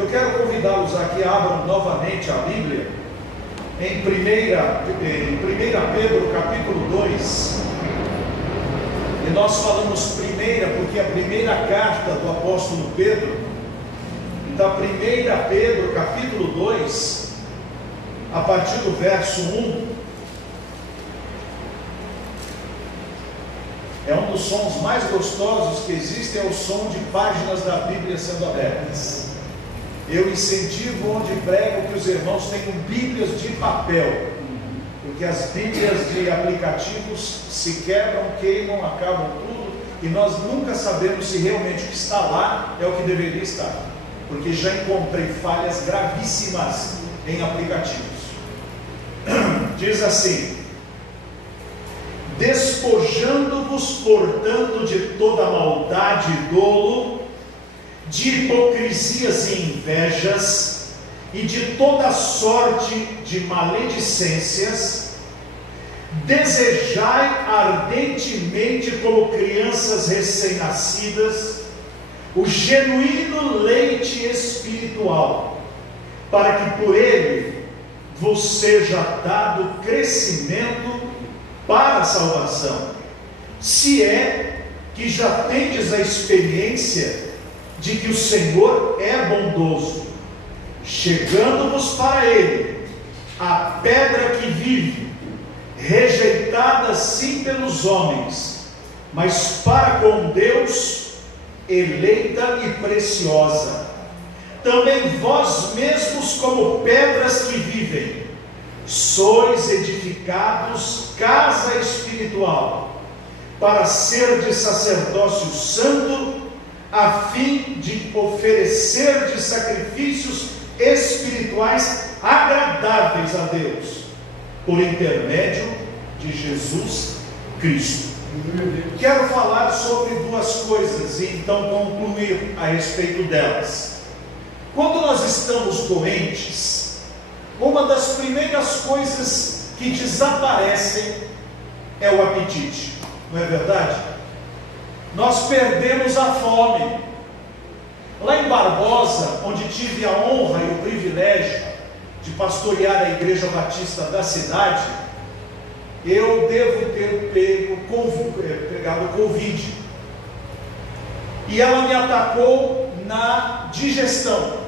Eu quero convidá-los aqui, abram novamente a Bíblia, em 1 Pedro capítulo 2, e nós falamos primeira, porque a primeira carta do apóstolo Pedro, da 1 Pedro capítulo 2, a partir do verso 1, é um dos sons mais gostosos que existem, é o som de páginas da Bíblia sendo abertas. Eu incentivo onde prego que os irmãos tenham Bíblias de papel, porque as Bíblias de aplicativos se quebram, queimam, acabam tudo, e nós nunca sabemos se realmente o que está lá é o que deveria estar, porque já encontrei falhas gravíssimas em aplicativos. Diz assim: despojando-vos, portanto, de toda maldade e dolo, de hipocrisias e invejas, e de toda sorte de maledicências, desejai ardentemente, como crianças recém-nascidas, o genuíno leite espiritual, para que por ele vos seja dado crescimento para a salvação, se é que já tendes a experiência de que o Senhor é bondoso, chegando-vos para ele, a pedra que vive, rejeitada sim pelos homens, mas para com Deus eleita e preciosa. Também vós mesmos, como pedras que vivem, sois edificados casa espiritual, para ser de sacerdócio santo, a fim de oferecer de sacrifícios espirituais agradáveis a Deus, por intermédio de Jesus Cristo. Quero falar sobre duas coisas e então concluir a respeito delas. Quando nós estamos doentes, uma das primeiras coisas que desaparecem é o apetite, não é verdade? Nós perdemos a fome. Lá em Barbosa, onde tive a honra e o privilégio de pastorear a igreja batista da cidade, eu devo ter pegado Covid, e ela me atacou na digestão.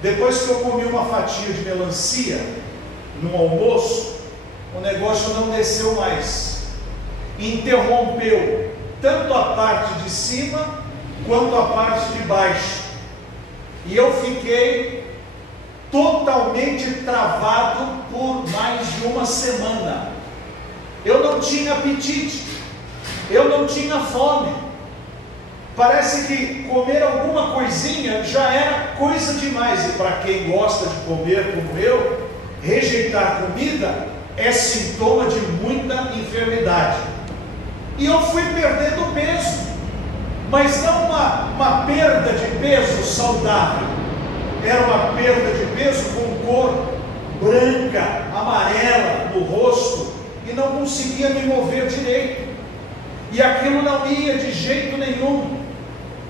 Depois que eu comi uma fatia de melancia no almoço, o negócio não desceu mais, interrompeu tanto a parte de cima quanto a parte de baixo, e eu fiquei totalmente travado por mais de uma semana. Eu não tinha apetite, eu não tinha fome. Parece que comer alguma coisinha já era coisa demais, e para quem gosta de comer como eu, rejeitar comida é sintoma de muita enfermidade. E eu fui perdendo peso, mas não uma perda de peso saudável, era uma perda de peso com cor branca, amarela no rosto, e não conseguia me mover direito, e aquilo não ia de jeito nenhum.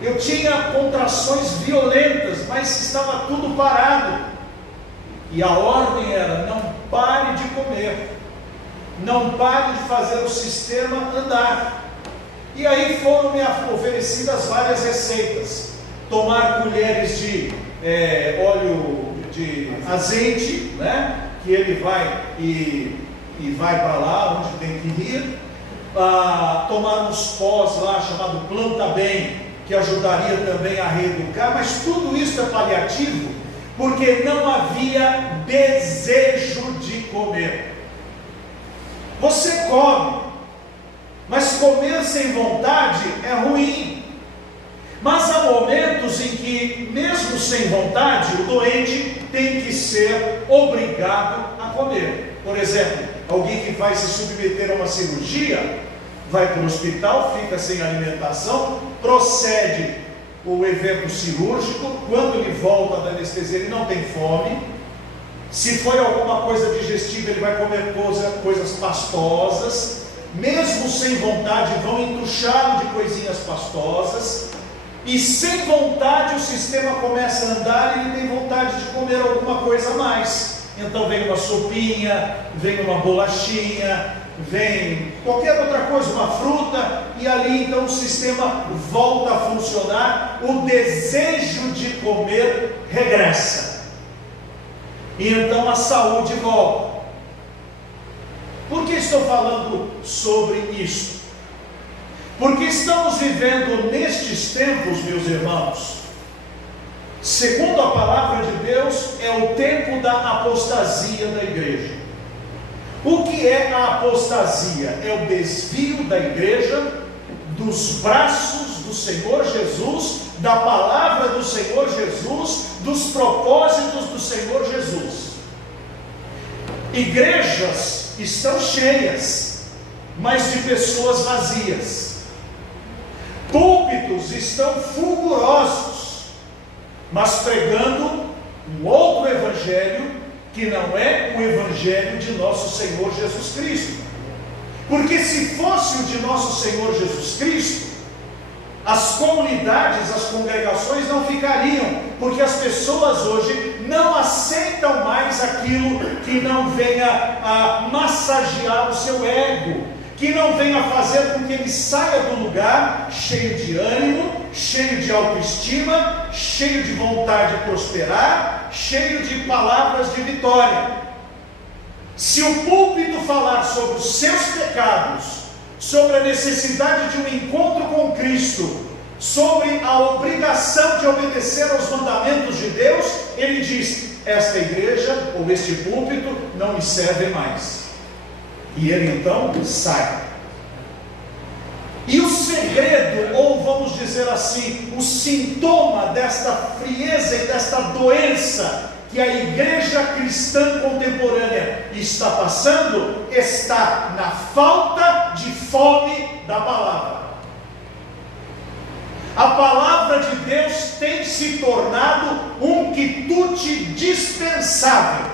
Eu tinha contrações violentas, mas estava tudo parado, e a ordem era: não pare de comer, não pare de fazer o sistema andar. E aí foram me oferecidas várias receitas: tomar colheres de óleo de azeite, né? Que ele vai e vai para lá onde tem que ir, tomar uns pós lá chamado Planta Bem, que ajudaria também a reeducar. Mas tudo isso é paliativo, porque não havia desejo de comer. Você come, mas comer sem vontade é ruim. Mas há momentos em que, mesmo sem vontade, o doente tem que ser obrigado a comer. Por exemplo, alguém que vai se submeter a uma cirurgia, vai para o hospital, fica sem alimentação, procede o evento cirúrgico, quando ele volta da anestesia ele não tem fome. Se foi alguma coisa digestiva, ele vai comer coisas pastosas, mesmo sem vontade vão entuchá-lo de coisinhas pastosas, E sem vontade o sistema começa a andar e ele tem vontade de comer alguma coisa a mais. Então vem uma sopinha, vem uma bolachinha, vem qualquer outra coisa, uma fruta, e ali então o sistema volta a funcionar, o desejo de comer regressa. E então a saúde volta. Por que estou falando sobre isso? Porque estamos vivendo nestes tempos, meus irmãos, segundo a palavra de Deus, é o tempo da apostasia da igreja. O que é a apostasia? É o desvio da igreja dos braços do Senhor Jesus, da palavra do Senhor Jesus, dos propósitos do Senhor Jesus. Igrejas estão cheias, mas de pessoas vazias. Púlpitos estão fulgurosos, mas pregando um outro evangelho que não é o evangelho de nosso Senhor Jesus Cristo. Porque se fosse o de nosso Senhor Jesus Cristo, as comunidades, as congregações não ficariam, porque as pessoas hoje não aceitam mais aquilo que não venha a massagear o seu ego, que não venha fazer com que ele saia do lugar cheio de ânimo, cheio de autoestima, cheio de vontade de prosperar, cheio de palavras de vitória. Se o púlpito falar sobre os seus pecados, sobre a necessidade de um encontro com Cristo, sobre a obrigação de obedecer aos mandamentos de Deus, ele diz: esta igreja ou este púlpito não me serve mais. E ele então sai. E o segredo, ou vamos dizer assim, o sintoma desta frieza e desta doença que a igreja cristã contemporânea está passando, está na falta de fome da palavra. A palavra de Deus tem se tornado um quitute dispensável.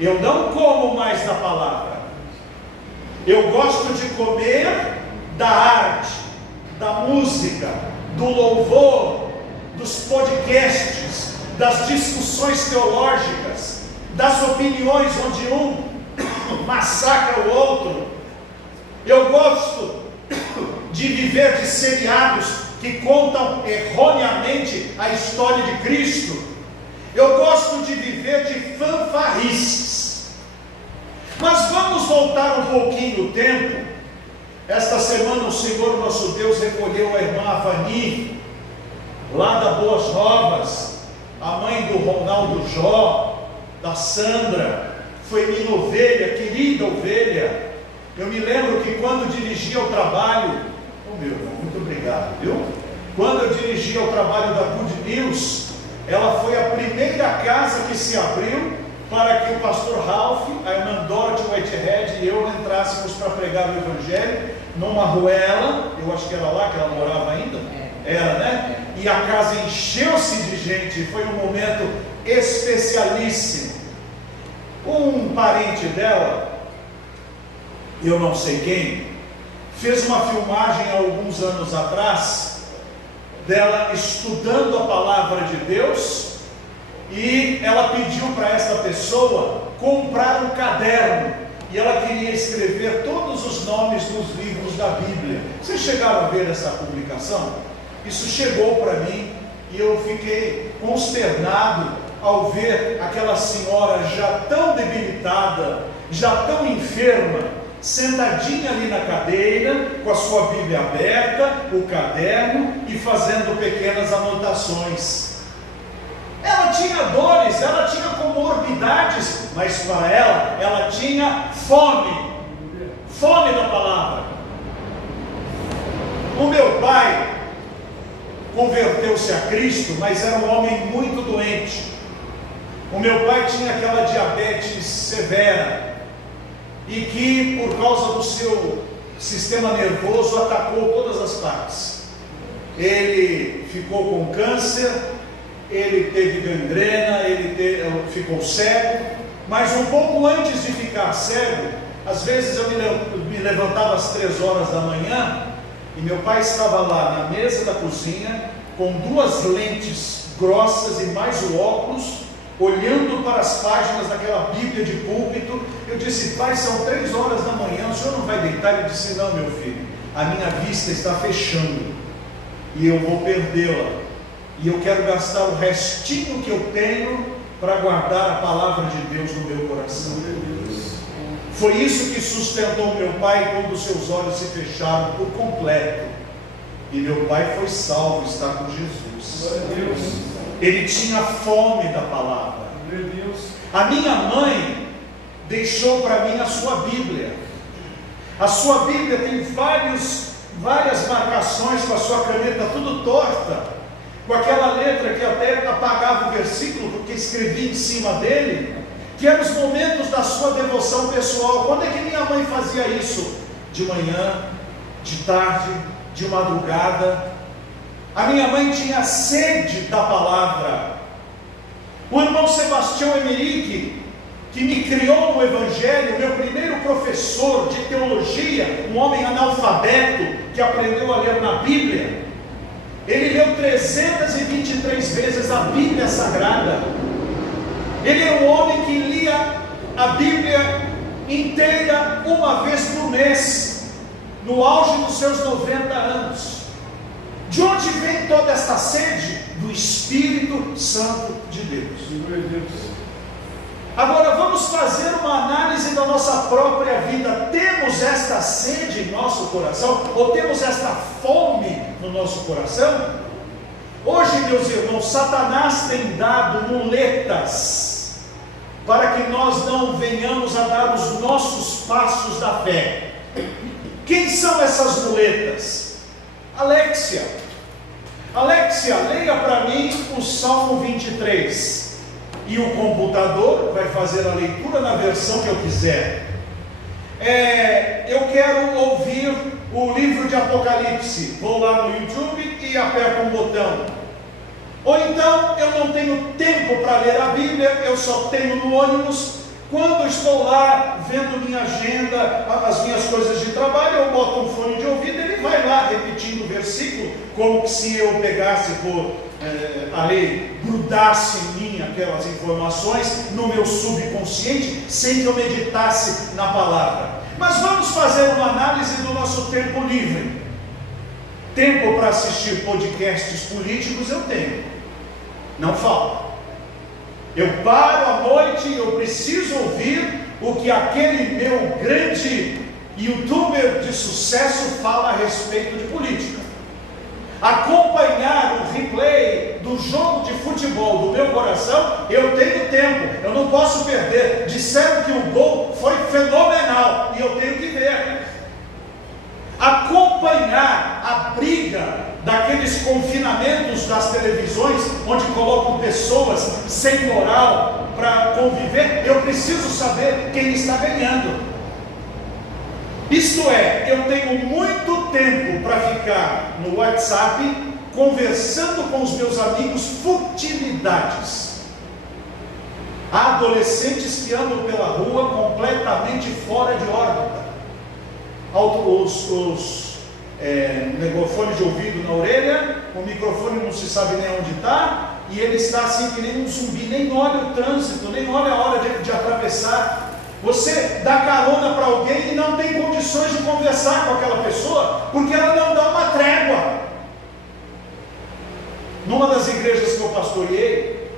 Eu não como mais da palavra. Eu gosto de comer da arte, da música, do louvor, dos podcasts, das discussões teológicas, das opiniões onde um massacra o outro. Eu gosto de viver de seriados que contam erroneamente a história de Cristo. Eu gosto de viver de fanfarrices. Mas vamos voltar um pouquinho o tempo. Esta semana o Senhor nosso Deus recolheu a irmã Avani, lá da Boas Novas, a mãe do Ronaldo Jó, da Sandra. Foi minha ovelha, querida ovelha. Eu me lembro que quando dirigia o trabalho, meu irmão, muito obrigado, viu? Quando eu dirigia o trabalho da Good News, ela foi a primeira casa que se abriu para que o pastor Ralph, a irmã Dorothy Whitehead e eu entrássemos para pregar o Evangelho numa ruela. Eu acho que era lá que ela morava ainda. Era, né? E a casa encheu-se de gente. Foi um momento especialíssimo. Um parente dela, eu não sei quem, fez uma filmagem há alguns anos atrás dela estudando a palavra de Deus, e ela pediu para essa pessoa comprar um caderno, e ela queria escrever todos os nomes dos livros da Bíblia. Vocês chegaram a ver essa publicação? Isso chegou para mim e eu fiquei consternado ao ver aquela senhora já tão debilitada, já tão enferma, sentadinha ali na cadeira, com a sua Bíblia aberta, o caderno, e fazendo pequenas anotações. Ela tinha dores, ela tinha comorbidades, mas para ela tinha fome da palavra. O meu pai converteu-se a Cristo, mas era um homem muito doente. O meu pai tinha aquela diabetes severa, e que por causa do seu sistema nervoso atacou todas as partes. Ele ficou com câncer, ele teve gangrena, ficou cego, mas um pouco antes de ficar cego, às vezes eu me levantava às 3 horas da manhã, E meu pai estava lá na mesa da cozinha, com 2 lentes grossas e mais o óculos, olhando para as páginas daquela Bíblia de púlpito. Eu disse: pai, são 3 horas da manhã, o senhor não vai deitar? Ele disse: não, meu filho, a minha vista está fechando, e eu vou perdê-la, e eu quero gastar o restinho que eu tenho para guardar a palavra de Deus no meu coração. Foi isso que sustentou meu pai quando seus olhos se fecharam por completo. E meu pai foi salvo, está com Jesus. Ele tinha fome da palavra. A minha mãe deixou para mim a sua Bíblia. A sua Bíblia tem várias marcações com a sua caneta tudo torta, com aquela letra que até apagava o versículo, porque escrevia em cima dele, que eram os momentos da sua devoção pessoal. Quando é que minha mãe fazia isso? De manhã, de tarde, de madrugada. A minha mãe tinha sede da palavra. O irmão Sebastião Emerick, que me criou no Evangelho, meu primeiro professor de teologia, um homem analfabeto, que aprendeu a ler na Bíblia, ele leu 323 vezes a Bíblia Sagrada. Ele era um homem que lia a Bíblia inteira uma vez por mês, no auge dos seus 90 anos. De onde vem toda esta sede? Do Espírito Santo de Deus. Agora vamos fazer uma análise da nossa própria vida. Temos esta sede em nosso coração? Ou temos esta fome no nosso coração? Hoje, meus irmãos, Satanás tem dado muletas para que nós não venhamos a dar os nossos passos da fé. Quem são essas muletas? Alexia, leia para mim o Salmo 23. E o computador vai fazer a leitura na versão que eu quiser. Eu quero ouvir o livro de Apocalipse. Vou lá no YouTube e aperto um botão. Ou então eu não tenho tempo para ler a Bíblia, eu só tenho no ônibus. Quando estou lá vendo minha agenda, as minhas coisas de trabalho, eu boto um fone de ouvido, ele vai lá repetindo o versículo, como se eu pegasse grudasse em mim aquelas informações no meu subconsciente, sem que eu meditasse na palavra. Mas vamos fazer uma análise do nosso tempo livre. Tempo para assistir podcasts políticos eu tenho, não falta. Eu paro à noite e eu preciso ouvir o que aquele meu grande youtuber de sucesso fala a respeito de política. Acompanhar o replay do jogo de futebol do meu coração, eu tenho tempo, eu não posso perder. Disseram que o gol foi fenomenal e eu tenho que ver. Acompanhar a briga daqueles confinamentos das televisões, onde colocam pessoas sem moral para conviver, eu preciso saber quem está ganhando. Isto é, eu tenho muito tempo para ficar no WhatsApp conversando com os meus amigos futilidades. Há adolescentes que andam pela rua completamente fora de órbita. Fone de ouvido na orelha, o microfone não se sabe nem onde está, e ele está assim que nem um zumbi, nem olha o trânsito, nem olha a hora de atravessar. Você dá carona para alguém e não tem condições de conversar com aquela pessoa, porque ela não dá uma trégua. Numa das igrejas que eu pastoreei,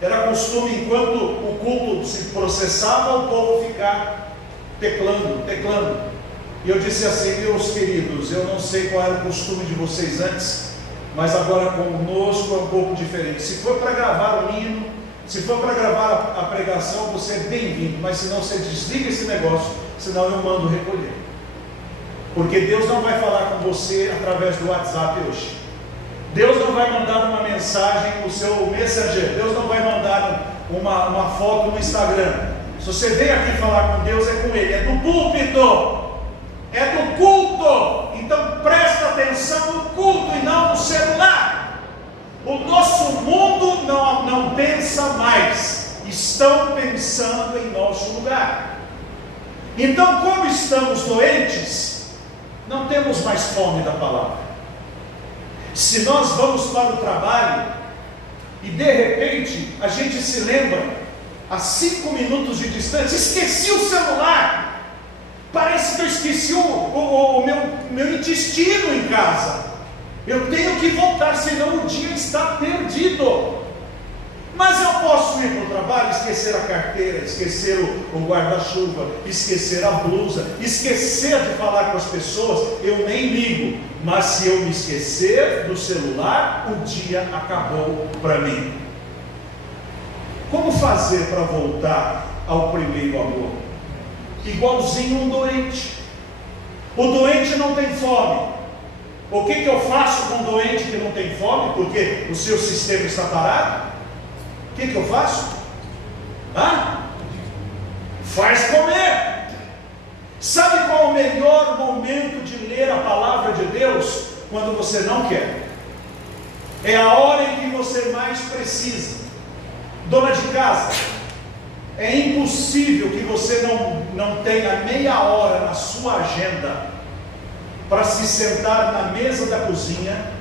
era costume, enquanto o culto se processava, o povo ficar teclando. E eu disse assim: meus queridos, eu não sei qual era o costume de vocês antes, mas agora conosco é um pouco diferente. Se for para gravar o hino, se for para gravar a pregação, você é bem-vindo, mas senão você desliga esse negócio, senão eu mando recolher. Porque Deus não vai falar com você através do WhatsApp hoje. Deus não vai mandar uma mensagem no seu Messenger. Deus não vai mandar uma foto no Instagram. Se você vem aqui falar com Deus, é com Ele, é do púlpito, é do culto. Então presta atenção no culto e não no celular. O nosso mundo não pensa mais, estão pensando em nosso lugar. Então, como estamos doentes, não temos mais fome da palavra. Se nós vamos para o trabalho e de repente a gente se lembra, a 5 minutos de distância, esqueci o celular, parece que eu esqueci o meu intestino em casa, eu tenho que voltar, senão o dia está perdido. Mas eu posso ir para o trabalho, esquecer a carteira, esquecer o guarda-chuva, esquecer a blusa, esquecer de falar com as pessoas, eu nem ligo. Mas se eu me esquecer do celular, o dia acabou para mim. Como fazer para voltar ao primeiro amor? Igualzinho um doente. O doente não tem fome. O que eu faço com um doente que não tem fome? Porque o seu sistema está parado? O que eu faço? Faz comer. Sabe qual é o melhor momento de ler a palavra de Deus? Quando você não quer. É a hora em que você mais precisa. Dona de casa, é impossível que você não tenha meia hora na sua agenda para se sentar na mesa da cozinha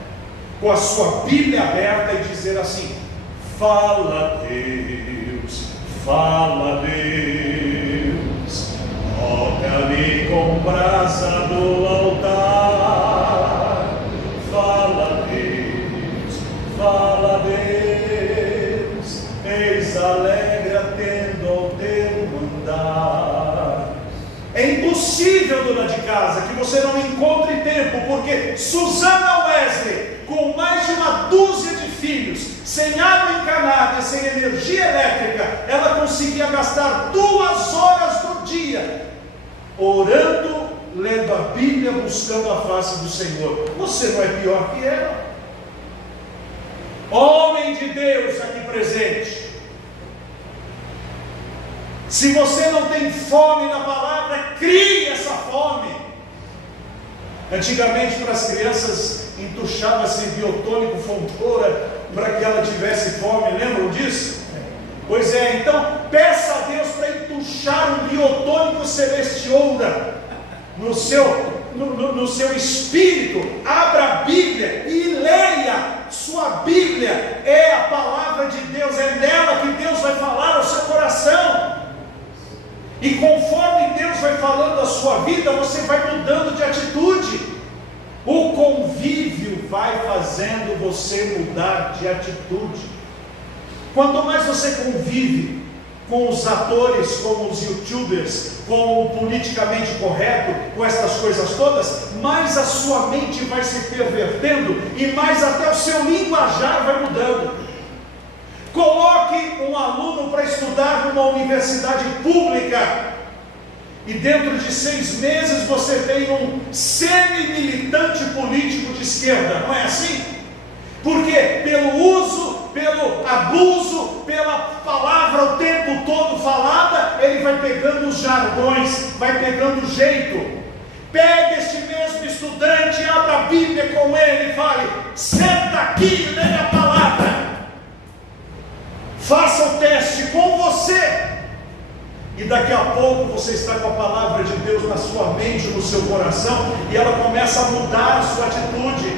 com a sua Bíblia aberta e dizer assim: fala Deus, toca-me com brasa do altar, fala Deus, eis alegre atendo ao teu mandar. É impossível, dona de casa, que você não encontre tempo, porque Susana Wesley, com mais de uma dúzia de filhos, sem água encanada e sem energia elétrica, ela conseguia gastar 2 horas do dia orando, lendo a Bíblia, buscando a face do Senhor. Você não é pior que ela. Homem de Deus aqui presente, se você não tem fome na palavra, crie essa fome. Antigamente, para as crianças, entuchava-se biotônico Fontoura para que ela tivesse fome, lembram disso? Pois é, então peça a Deus para entuchar um biotônico Celestioura no seu espírito. Abra a Bíblia e leia. Sua Bíblia é a palavra de Deus, é nela que Deus vai falar ao seu coração. E conforme Deus vai falando a sua vida, você vai mudando de atitude. O convívio vai fazendo você mudar de atitude. Quanto mais você convive com os atores, com os youtubers, com o politicamente correto, com essas coisas todas, mais a sua mente vai se pervertendo e mais até o seu linguajar vai mudando. Coloque um aluno para estudar numa universidade pública e dentro de 6 meses você tem um semi-militante político de esquerda, não é assim? Porque pelo uso, pelo abuso, pela palavra o tempo todo falada, ele vai pegando os jargões, vai pegando o jeito. Pegue este mesmo estudante, abra a Bíblia com ele e fale: senta aqui e leia a palavra. Faça o teste com você. E daqui a pouco você está com a palavra de Deus na sua mente, no seu coração, e ela começa a mudar a sua atitude.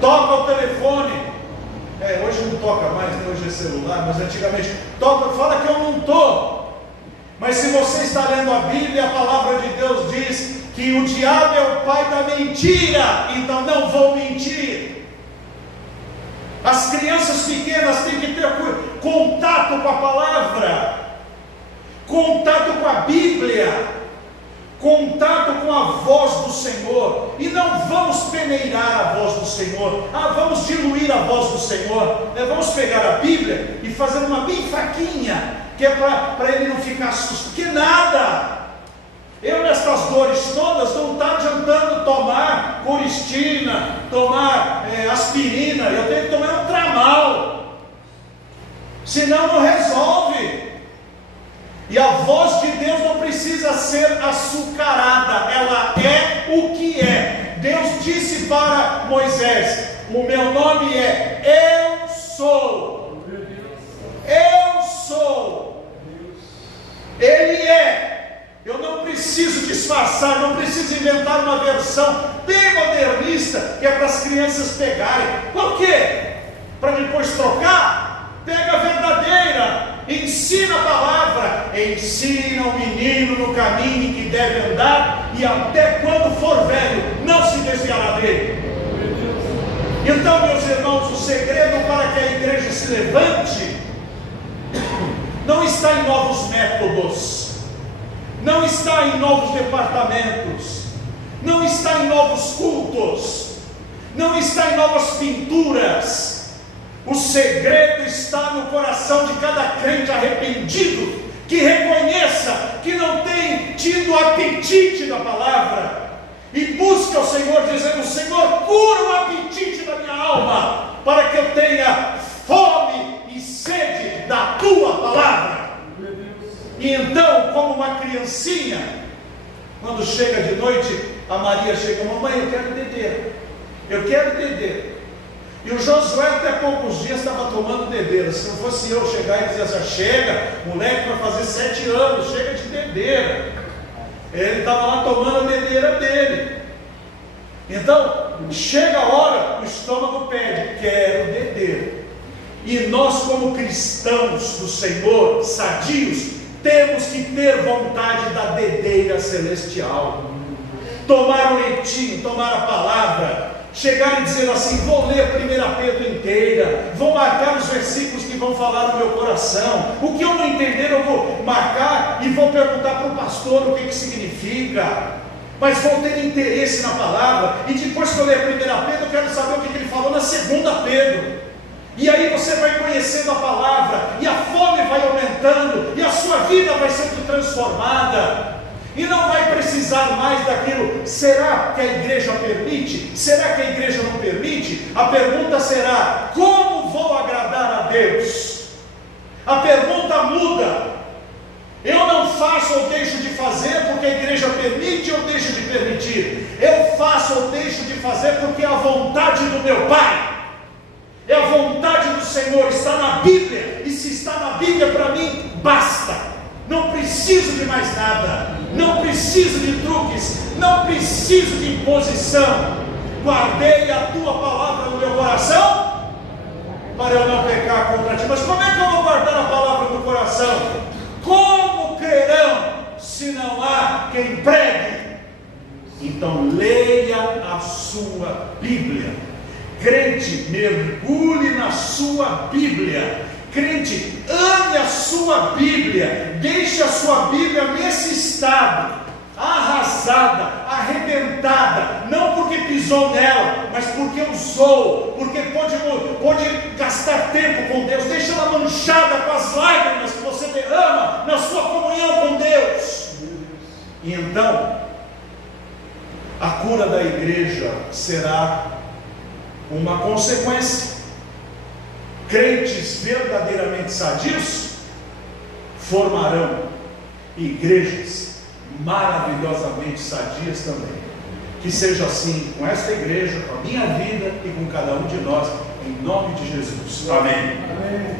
Toca o telefone. Hoje não toca mais, né? Hoje é celular, mas antigamente toca, fala que eu não estou. Mas se você está lendo a Bíblia, a palavra de Deus diz que o diabo é o pai da mentira, então não vou mentir. As crianças pequenas têm que ter contato com a palavra, contato com a Bíblia, contato com a voz do Senhor. E não vamos peneirar a voz do Senhor, vamos diluir a voz do Senhor, vamos pegar a Bíblia e fazer uma bem fraquinha, que é para ele não ficar assustado, que nada. Eu nessas dores todas não está adiantando tomar coristina, tomar aspirina, eu tenho que tomar um tramal, senão não resolve. E a voz de Deus não precisa ser açucarada, ela é o que é. Deus disse para Moisés: o meu nome é Eu Sou. Eu sou. Ele é. Eu não preciso disfarçar, não preciso inventaram uma versão bem modernista, que é para as crianças pegarem. Por quê? Para depois trocar? Pega a verdadeira, ensina a palavra, ensina o menino no caminho em que deve andar, e até quando for velho, não se desviará dele. Então, meus irmãos, o segredo para que a igreja se levante não está em novos métodos, não está em novos departamentos, não está em novos cultos, não está em novas pinturas. O segredo está no coração de cada crente arrependido, que reconheça que não tem tido apetite da palavra, e busca o Senhor dizendo: Senhor, cura o apetite da minha alma, para que eu tenha fome e sede da tua palavra. E então, como uma criancinha, quando chega de noite, a Maria chega: mamãe, eu quero dedeira, eu quero dedeira. E o Josué até poucos dias estava tomando dedeira. Se não fosse eu chegar e dizer assim: chega, moleque vai fazer 7 anos, chega de dedeira. Ele estava lá tomando a dedeira dele. Então, chega a hora, o estômago pede: quero dedeira. E nós, como cristãos do Senhor, sadios, temos que ter vontade da dedeira celestial. Tomar o leitinho, tomar a palavra, chegar e dizer assim: vou ler 1 Pedro inteira, vou marcar os versículos que vão falar no meu coração, o que eu não entender eu vou marcar e vou perguntar para o pastor o que significa, mas vou ter interesse na palavra, e depois que eu ler 1 Pedro eu quero saber o que ele falou na 2 Pedro, e aí você vai conhecendo a palavra, e a fome vai aumentando, e a sua vida vai sendo transformada, e não vai precisar mais daquilo: será que a igreja permite? Será que a igreja não permite? A pergunta será: como vou agradar a Deus? A pergunta muda: eu não faço ou deixo de fazer porque a igreja permite ou deixo de permitir. Eu faço ou deixo de fazer porque é a vontade do meu Pai, é a vontade do Senhor, está na Bíblia, e se está na Bíblia, para mim basta. Não preciso de mais nada, não preciso de truques, não preciso de imposição. Guardei a tua palavra no meu coração para eu não pecar contra ti. Mas como é que eu vou guardar a palavra no coração? Como crerão se não há quem pregue? Então leia a sua Bíblia. Crente, mergulhe na sua Bíblia. Crente, ame a sua Bíblia, deixe a sua Bíblia nesse estado, arrasada, arrebentada, não porque pisou nela, mas porque usou, porque pode gastar tempo com Deus. Deixa ela manchada com as lágrimas que você derrama na sua comunhão com Deus. E então, a cura da igreja será uma consequência. Crentes verdadeiramente sadios formarão igrejas maravilhosamente sadias também. Que seja assim com esta igreja, com a minha vida e com cada um de nós, em nome de Jesus. Amém. Amém.